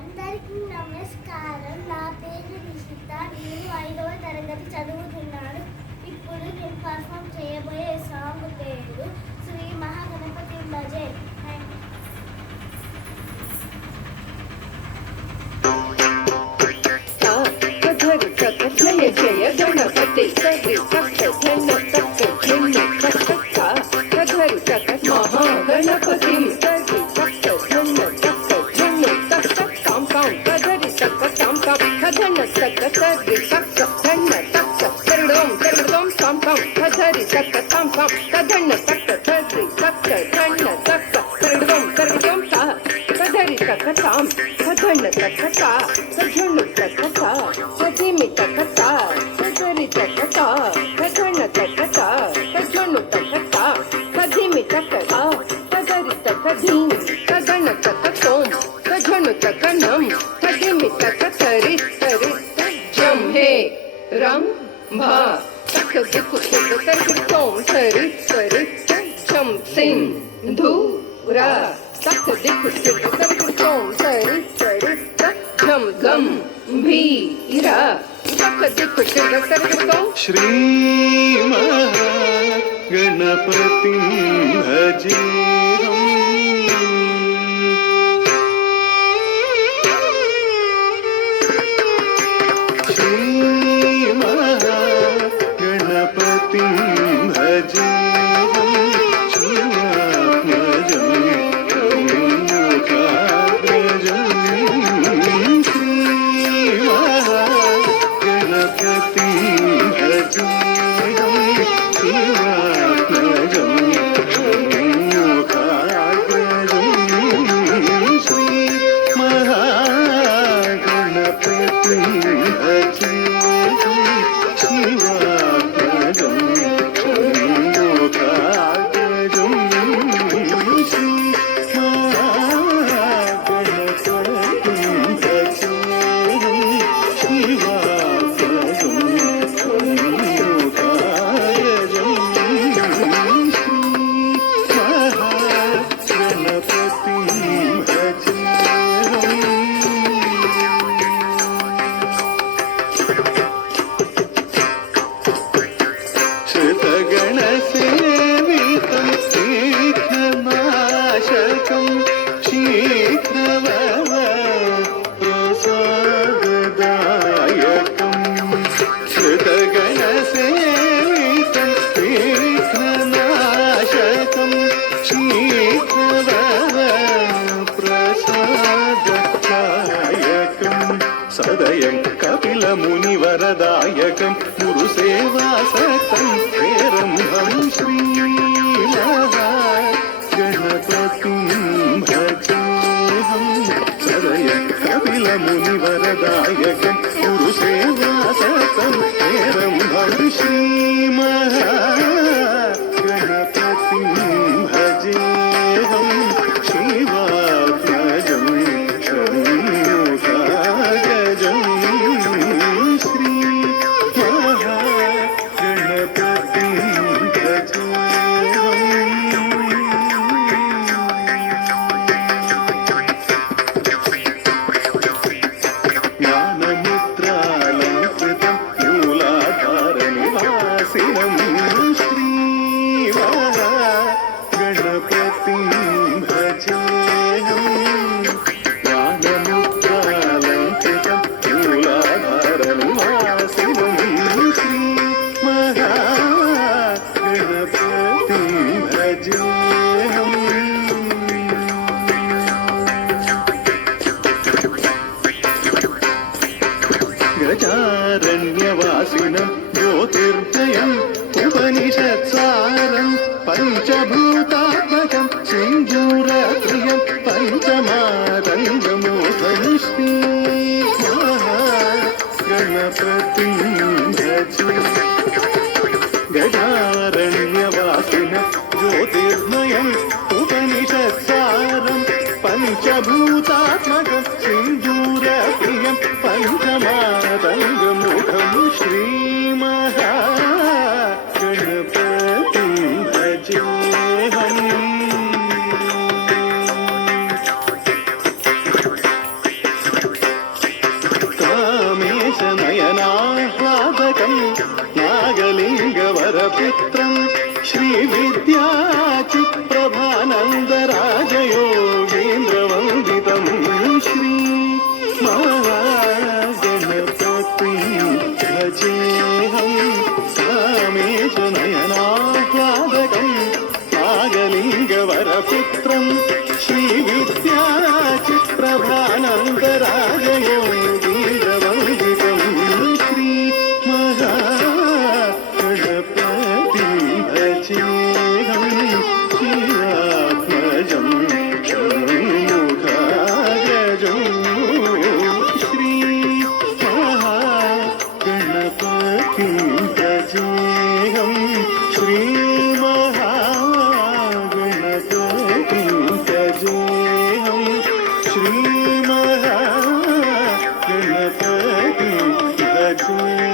అందరికీ నమస్కారం. నా పేరు నిషిత. నేను 5వ తరగతి చదువుతున్నాను. ఇప్పుడు నేను పర్ఫామ్ చేయబోయే సాంగ్ పేరు శ్రీ మహాగణపతి భజే. జయ జయ గణపతి సరి సప్త ధన సప్త ధిన్న సప్త కధరి సప్త మహాగణపతి సరి సప్త ధన సప్త ధిన్న సప్త కాం కాం కధరి సప్త కాం కాం కధన సప్త సరి సప్త ధన సప్త కరుడోం కరుడోం కాం కాం కధరి సప్త కాం కాం కధన సప్త సరి సప్త ధన సప్త కరుడోం కరుడోం తా కధరి సప్త కాం కధన సప్త తా కధన సప్త తా కధిమి తకతా కధరి తకతా కధన తకతా కధను తకతా కధిమి తకతా కధరి తకధీం కధన తకతోం కధను తకనం కధిమి తకతరి తరి జం హే రం భా తక దిక్కు తరి తోం తరి తరి జం సిం ధూ రా తక దిక్కు తరి తోం తరి తరి జం గం భీరా श्री महागणपति भजेहम् श्री महागणपति भजेहम् सदयं कपिलमुनिवरदायकं गुरुसेवासक्तं प्रेरम्भं श्रीमहागणपतिं भजेहं सदयं कपिलमुनिवरदायकं गुरुसेवासक्तं प्रेरम्भं श्रीमहागणपतिं भजेहं शिवात्मजं गजारण्यवासिनं ज्योतिर्मयम् उपनिषत्सारं पञ्चभूतात्मकं सिञ्जूरप्रियं पञ्चमातङ्गमोहं श्रीमहागणपतिं भजे गजारण्यवासिनं ज्योतिर्मयम् उपनिषत्सारं पञ्चभूतात्मकं सिञ्जूरप्रियं पञ्चमातङ्गमुखं श्रीमहागणपतिं भजेहम् श्रीविद्याचित्प्रभानन्दराजयोगीन्द्रवन्दितं श्री महागणपतिं भजेऽहं कामेशनयनाह्लादकं नागलिङ्गवरपुत्रं श्रीविद्याचित्प्रभानन्दराजयोगीन्द्रवन्दितं श्री महागणपतिं भजेऽहं शिवात्मजं षण्मुखाग्रजं श्री महागणपतिं भजेऽहं श्रीमहागणपतिं भजेऽहं श्रीमहागणपतिं भजेऽहम्